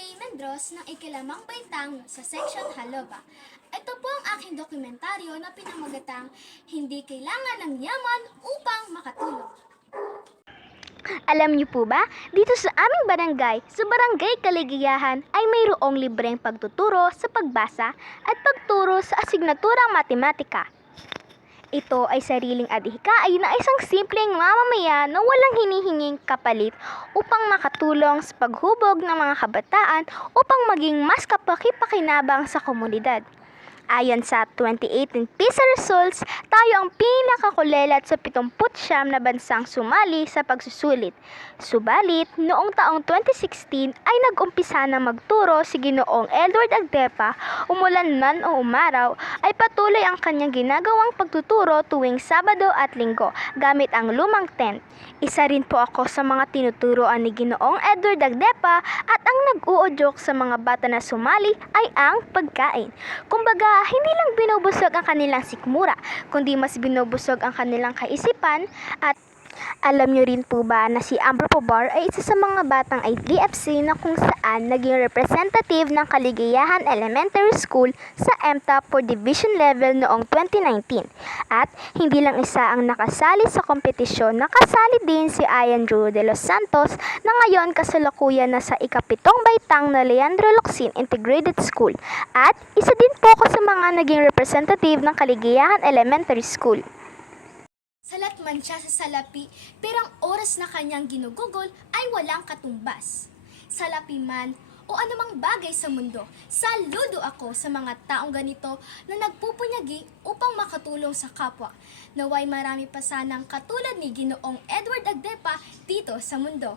May Mendros ng ikilamang baitang sa Section Haloba. Ito po ang aking dokumentaryo na pinamagatang Hindi Kailangan ng Yaman upang Makatulong. Alam niyo po ba, dito sa aming barangay, sa Barangay Kaligayahan ay mayroong libreng pagtuturo sa pagbasa at pagturo sa asignaturang matematika. Ito ay sariling adhikain na isang simpleng mamamayan na walang hinihinging kapalit upang makatulong sa paghubog ng mga kabataan upang maging mas kapakipakinabang sa komunidad. Ayon sa 2018 PISA results, tayo ang pinakakulelat sa 79 na bansang sumali sa pagsusulit. Subalit, noong taong 2016 ay nag-umpisa na magturo si Ginoong Edward Agdepa, umulan man o umaraw, ay patuloy ang kanyang ginagawang pagtuturo tuwing Sabado at Linggo gamit ang lumang tent. Isa rin po ako sa mga tinuturoan ni Ginoong Edward Agdepa at ang nag-uudyok sa mga bata na sumali ay ang pagkain. Kumbaga, hindi lang binubusog ang kanilang sikmura, kundi mas binubusog ang kanilang kaisipan at alam nyo rin po ba na si Amber Pobar ay isa sa mga batang IDFC na kung saan naging representative ng Kaligayahan Elementary School sa MTAP for Division Level noong 2019. At hindi lang isa ang nakasali sa kompetisyon, nakasali din si Ian Drew de los Santos na ngayon kasalukuyan na sa ikapitong baitang na Leandro Locsin Integrated School. At isa din po ako sa mga naging representative ng Kaligayahan Elementary School. Salat man siya sa salapi, pero ang oras na kanyang ginugugol ay walang katumbas. Salapi man o anumang bagay sa mundo, saludo ako sa mga taong ganito na nagpupunyagi upang makatulong sa kapwa. Naway marami pa sanang katulad ni Ginoong Edward Agdepa dito sa mundo.